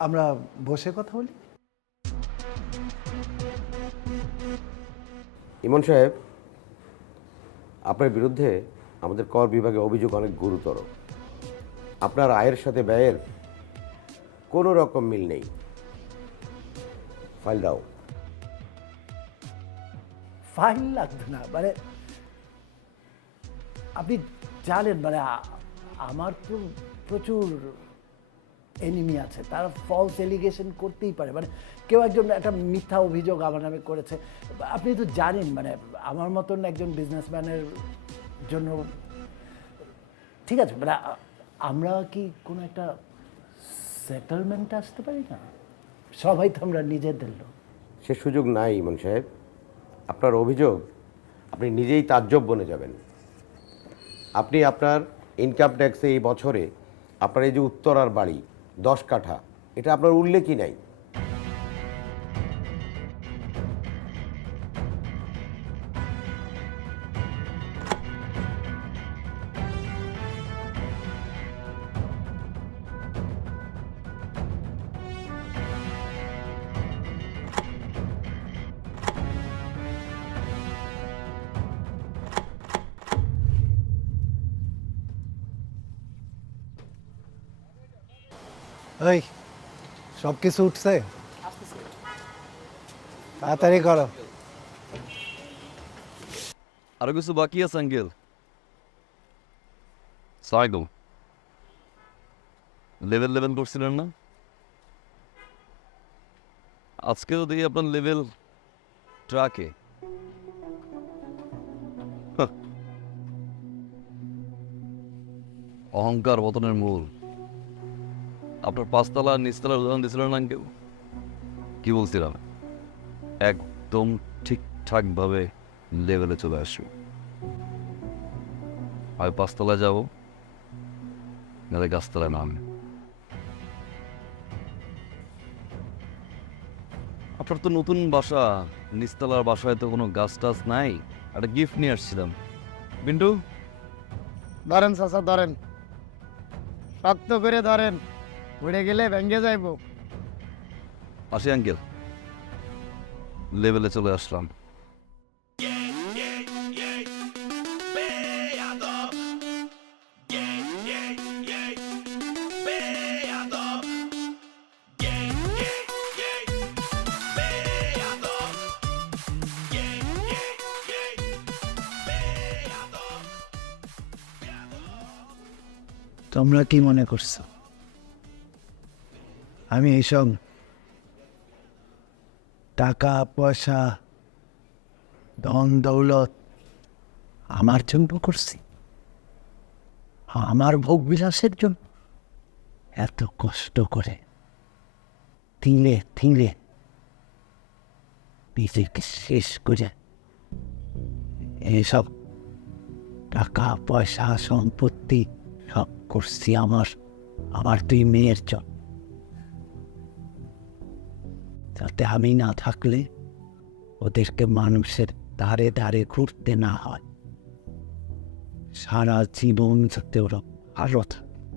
আমরা বসে কথা বলি। ইমন সাহেব, আপনার বিরুদ্ধে আমাদের কর বিভাগে অভিযোগ অনেক গুরুতর। আপনার আয়ের সাথে ব্যয়ের কোনো রকম মিল নেই। ফাইল দাও। ফাইল লাগবে না, মানে আপনি জানেন মানে আমার তো প্রচুর এনিমি আছে, তারা ফলস এলিগেশন করতেই পারে। মানে কেউ একজন একটা মিথ্যা অভিযোগ আমার নামে করেছে, আপনি তো জানেন মানে আমার মতন একজন বিজনেসম্যানের জন্য। ঠিক আছে, মানে আমরা কি কোনো একটা সেটেলমেন্টে আসতে পারি না? সবাই তো আমরা নিজেদের লোক। সে সুযোগ নাই ইমন সাহেব। আপনার অভিযোগ আপনি নিজেই তাজ্জব বনে যাবেন। আপনি আপনার ইনকাম ট্যাক্সে এই বছরে আপনার এই যে উত্তরার বাড়ি 10 কাঠা, এটা আপনার উল্লেখই নাই। ওই সব কিছু উঠছে, তাড়াতাড়ি করো। আরো কিছু বাকি আছে আঙ্কেল। সাইগো লেভেল করছিলেন না? আজকেও দেখি আপনার লেভেল ট্রাকে। অহংকার পতনের মূল। আপনার 5 তলা আর নিচতলার উদাহরণ দিয়েছিলেন না কেউ? কি বলছিলাম? একদম ঠিকঠাকভাবে লেভেলে চলে আসবো। আমি 5 তলায় যাবো, নাহলে গাছতলায় নামে। আপনার তো নতুন বাসা, নিচতলার বাসায় তো কোনো গাছ টাছ নাই। একটা গিফট নিয়ে আসছিলাম। বিন্টু ধরেন চাচা, ধরেন, শক্ত করে ধরেন, উড়ে গেলে ভেঙে যাইব। আসি আঙ্কেল, লেভেলে চলে আসলাম। তোমরা কি মনে করছো আমি এইসব টাকা পয়সা ধন দৌলত আমার জন্য করছি? আমার ভোগ বিলাসের জন্য? এত কষ্ট করে তিলে তিলে নিজেকে শেষ করে এসব টাকা পয়সা সম্পত্তি সব করছি আমার 2 মেয়ের জন্য, যাতে আমি না থাকলে ওদেরকে মানুষের ধারে ধারে ঘুরতে না হয়, সারা জীবন যাতে ওরা ভালো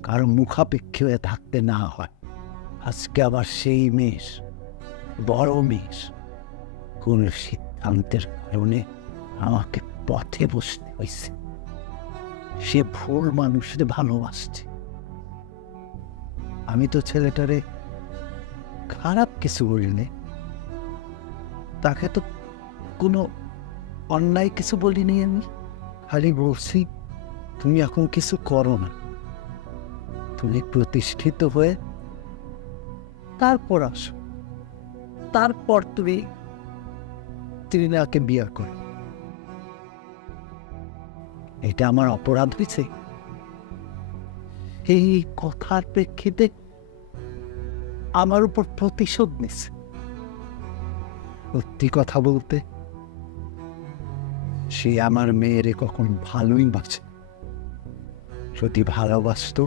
কারো মুখাপেক্ষী হয়ে থাকতে না হয়। আজকে আবার সেই মেষ, বড় মেষ, কোন সিদ্ধান্তের কারণে আমাকে পথে বসতে হয়েছে। সে ভুল মানুষের ভালোবাসছে। আমি তো ছেলেটারে খারাপ কিছু বলিনি, তাকে তো কোনো অন্যায় কিছু বলিনি আমি। খালি বলছি তুমি এখন কিছু করো না, তুমি প্রতিষ্ঠিত হয়ে তারপর আসো, তারপর তুমি তৃণাকে বিয়ে করো। এটা আমার অপরাধ হয়েছে? এই কথার প্রেক্ষিতে আমার উপর প্রতিশোধ নিছে। সত্যি কথা বলতে সে আমার মেয়েরে কখন ভালোই বাঁচে। যদি ভালোবাসতো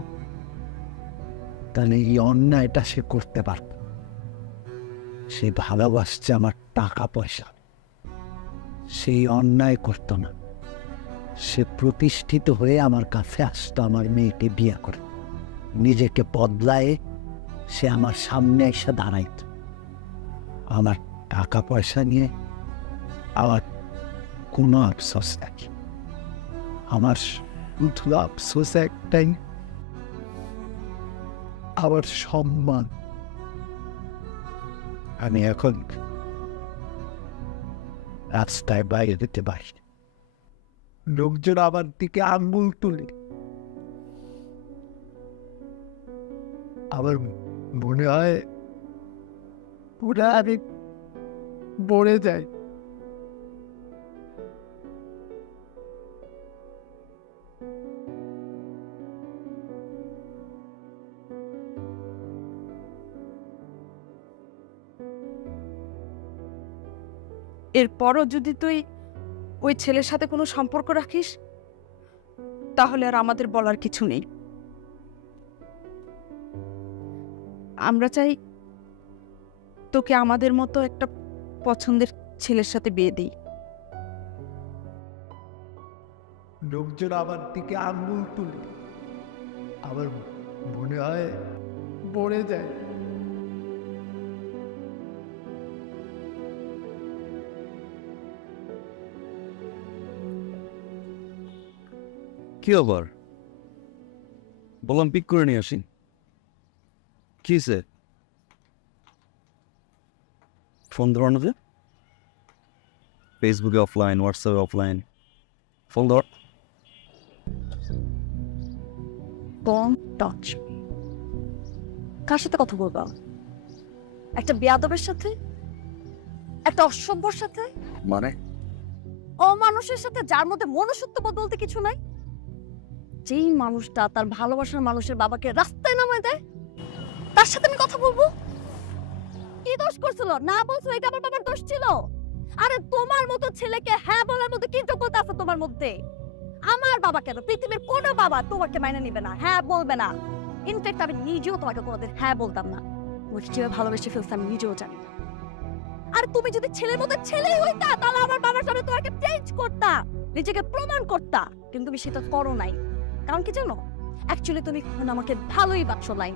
তাহলে এই অন্যায়টা সে করতে পারত। সে ভালোবাসছে আমার টাকা পয়সা, সেই অন্যায় করত না। সে প্রতিষ্ঠিত হয়ে আমার কাছে আসতো আমার মেয়েকে বিয়ে করে। নিজেকে বদলায়ে সে আমার সামনে এসে দাঁড়াইত। আমার টাকা পয়সা নিয়ে আমার কোনো আফসোস নাই। আমার শুধু আফসোস একটাই, আমার সম্মান। আমি এখন রাস্তায় বাইরে যেতে পারি, লোকজন আমার দিকে আঙ্গুল তুলে। আমার মনে হয় পুরা আমি মরে যাই। এরপরও যদি তুই ওই ছেলের সাথে কোনো সম্পর্ক রাখিস, তাহলে আর আমাদের বলার কিছু নেই। আমরা চাই তোকে আমাদের মতো একটা পছন্দের ছেলের সাথে বিয়ে দিই। লোকজন আমার দিকে আঙ্গুল তুলে। আমার মনে হয় মরে যায়। কি আবার বললাম পিক করে নিয়ে আসি। কি সে ফোন ধর না যে? ফেসবুকে অফলাইন, হোয়াটসঅ্যাপে অফলাইন, ফোন ধর। Don't touch me. কার সাথে কথা বলবা? একটা বেয়াদবের সাথে? একটা অসভ্যর সাথে? মানে অমানুষের সাথে, যার মধ্যে মনুষ্যত্ববোধ বলতে কিছু নাই। যেই মানুষটা তার ভালোবাসার মানুষের বাবাকে রাস্তায় নামায় দেয়, তার সাথে আমি কথা বলবো? কি দোষ করছিল? না বলছো এটা আমার বাবার দোষ ছিল? আরে তোমার মতো ছেলেকে হ্যাঁ বলার মতো কি যোগ্যতা আছে তোমার মধ্যে? আমার বাবা কেন, পৃথিবীর কোনো বাবা তোমাকে মাইনে নিবে না, হ্যাঁ বলবে না। ইনফ্যাক্ট আমি নিজেও তোমাকে কোনোদিন হ্যাঁ বলতাম না। তোমাকে কিভাবে ভালোবেসে ফেলতে আমি নিজেও জানি না। আর তুমি যদি ছেলের মতো ছেলেই হইতা, তাহলে আমার বাবার সামনে তোমাকে চেঞ্জ করতা, নিজেকে প্রমাণ করতা। কিন্তু তুমি সেটা করো নাই। কারণ কি জানো? অ্যাকচুয়ালি তুমি আমাকে ভালোই বাসো নাই।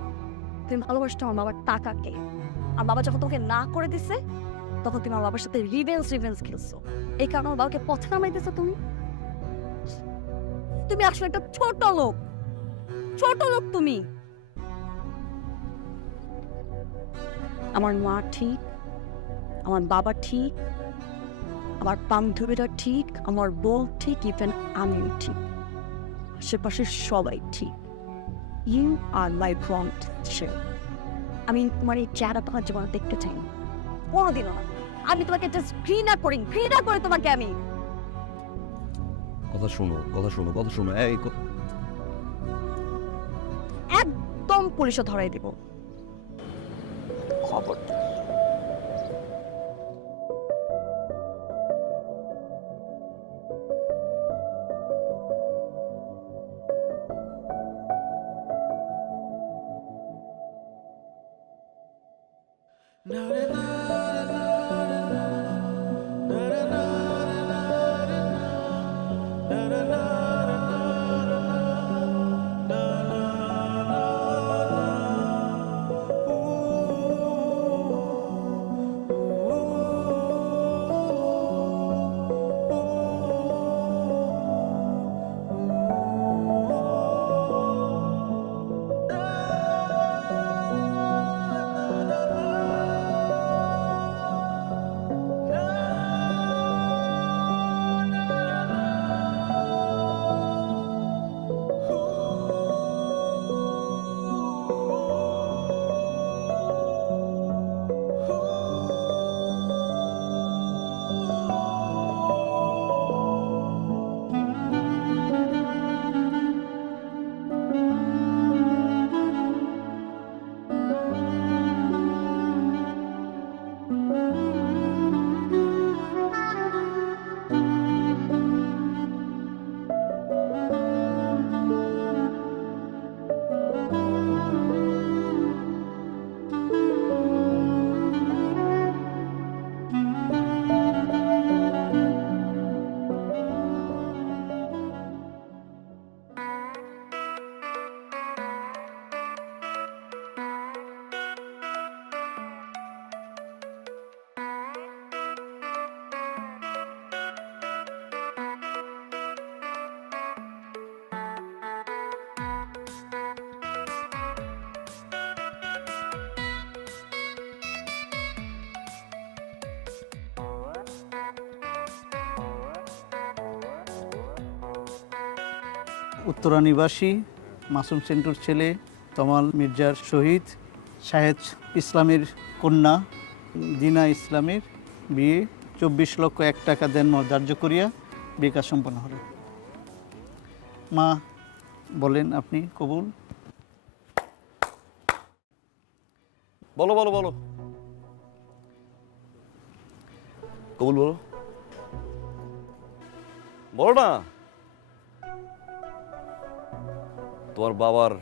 তুমি ভালোবাসতো আমার বাবার টাকাকে। আর বাবা যখন তোমাকে না করে দিছে, তখন তুমি আমার বাবার সাথে রিভেঞ্জ খেলছো। এই কারণে আমার বাবাকে পথে নামাই দিছো তুমি। তুমি আসলে একটা ছোট লোক, ছোট লোক তুমি। আমার মা ঠিক, আমার বাবা ঠিক, আমার বান্ধবীরা ঠিক, আমার বউ ঠিক, ইভেন আমিও ঠিক, আশেপাশে সবাই ঠিক। You are my wrong teacher. আমি তোমার এই চেহারা তোমার জীবনে দেখতে চাই না, কোনোদিনও না। আমি তোমাকে জাস্ট ঘৃণা করি তোমাকে আমি। কথা শোনো, কথা শোনো, কথা শোনো। এই একদম পুলিশে ধরাই দিব। খবর উত্তরা নিবাসী মাসুম সেন্টুর ছেলে তমাল মির্জার শহীদ শাহেদ ইসলামের কন্যা দিনা ইসলামের বিয়ে 24,01,000 টাকা দেন ধার্য করিয়া বিয়ে কাজ সম্পন্ন হলো। মা বলেন আপনি কবুল। বলো বলো বলো, কবুল বলো, বলো না। তোমার বাবার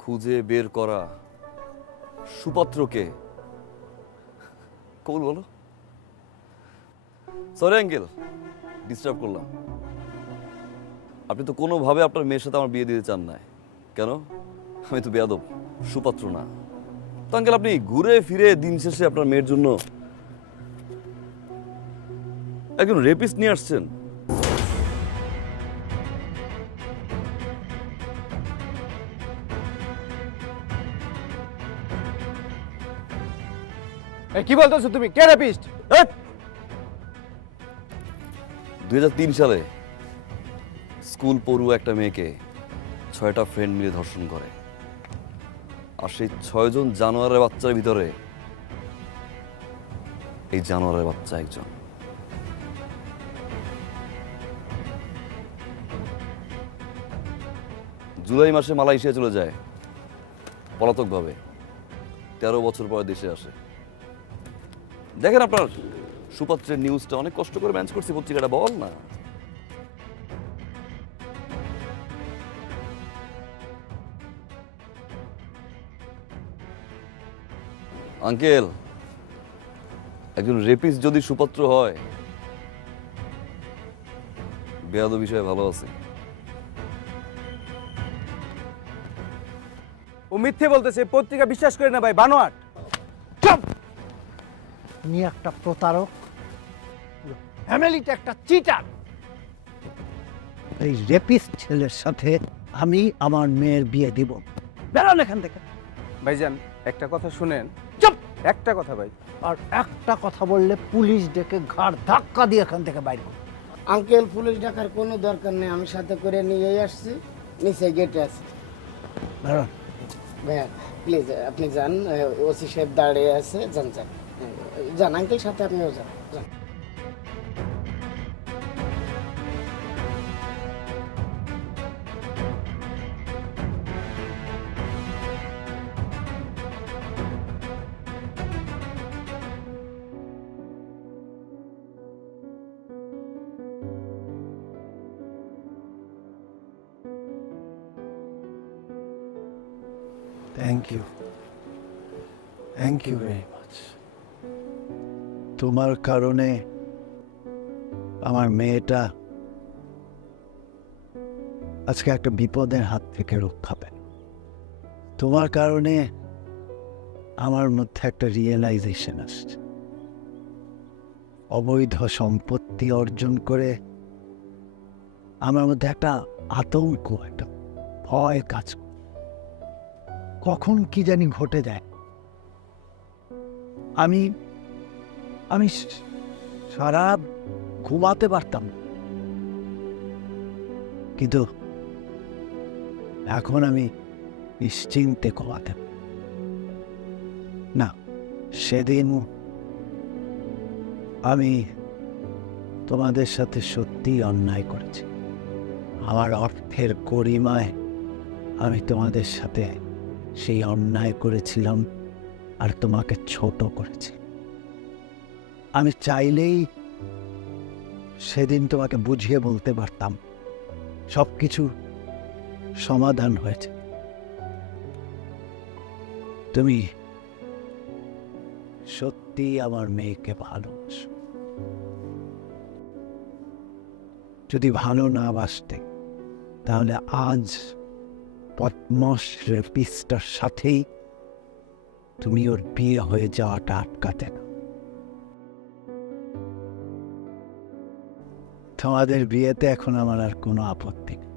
খুঁজে বের করা সুপাত্রকে কবুল বলো। সরি আঙ্কেল, ডিস্টার্ব করলাম। আপনি তো কোনোভাবে আপনার মেয়ের সাথে আমার বিয়ে দিতে চান না। কেন? আমি তো বেয়াদব, সুপাত্র না তো আঙ্কেল। আপনি ঘুরে ফিরে দিন শেষে আপনার মেয়ের জন্য একজন রেপিস্ট নিয়ে আসছেন। কি বলতেছো তুমি? কে রেপিস্ট? 2003 সালে স্কুল পড়ুয়া একটা মেয়েকে 6টা ফ্রেন্ড মিলে ধর্ষণ করে। আর সেই 6 জন জানোয়ারের বাচ্চার ভিতরে এই জানোয়ারের বাচ্চা একজন। জুলাই মাসে মালয়েশিয়া চলে যায় পলাতকভাবে। 13 বছর পরে দেশে আসে। দেখেন আপনার সুপাত্রের নিউজটা অনেক কষ্ট করে ম্যানেজ করছি, পত্রিকাটা বল না। আঙ্কেল, একজন রেপিস্ট যদি সুপাত্র হয়, বেয়াদব বিষয়ে ভালো আছে। ও মিথ্যে বলতেছে, পত্রিকা বিশ্বাস করে না ভাই, বানোয়াট। তুমি একটা প্রতারক, ফ্যামিলিটা একটা চিটার। এই রেপিস্ট ছেলের সাথে আমি আমার মেয়ের বিয়ে দিব। বেরোন এখান থেকে। ভাইজান একটা কথা শুনেন। চুপ! একটা কথা ভাই। আর একটা কথা বললে পুলিশ ডেকে ঘাড় ধাক্কা দিয়ে এখান থেকে বাইরে করো। আঙ্কেল, পুলিশ ডাকার কোনো দরকার নেই, আমি সাথে করে নিয়েই আসছি, নিচে গেটে আছে। বেরোন। ভাইয়া প্লিজ আপনি যান, ওসি সাহেব দাঁড়িয়ে আছে, যান যান যান আঙ্কেল, সাথে আপনিও যান যান। Thank you, thank you very much. তোমার কারণে আমার মেয়েটা আজকে একটা বিপদের হাত থেকে রক্ষা পেল। তোমার কারণে আমার মধ্যে একটা রিয়েলাইজেশন আসছে। অবৈধ সম্পত্তি অর্জন করে আমার মধ্যে একটা আতঙ্ক, একটা ভয় কাজ করে। কখন কি জানি ঘটে যায়। আমি আমি সারা ঘুমাতে পারতাম, কিন্তু এখন আমি নিশ্চিন্তে ঘুমাতে পারি। না, সেদিন আমি তোমাদের সাথে সত্যি অন্যায় করেছি। আমার অর্থের গরিমায় আমি তোমাদের সাথে সেই অন্যায় করেছিলাম আর তোমাকে ছোট করেছি। আমি চাইলেই সেদিন তোমাকে বুঝিয়ে বলতে পারতাম সব কিছু সমাধান হয়েছে। তুমি সত্যি আমার মেয়েকে ভালোবাসো। যদি ভালো না বাসতে তাহলে আজ পদ্মস রেপিস্টার সাথেই তুমি ওর বিয়ে হয়ে যাওয়াটা আটকাতে না। তোমাদের বিয়েতে এখন আমার আর কোনো আপত্তি নেই।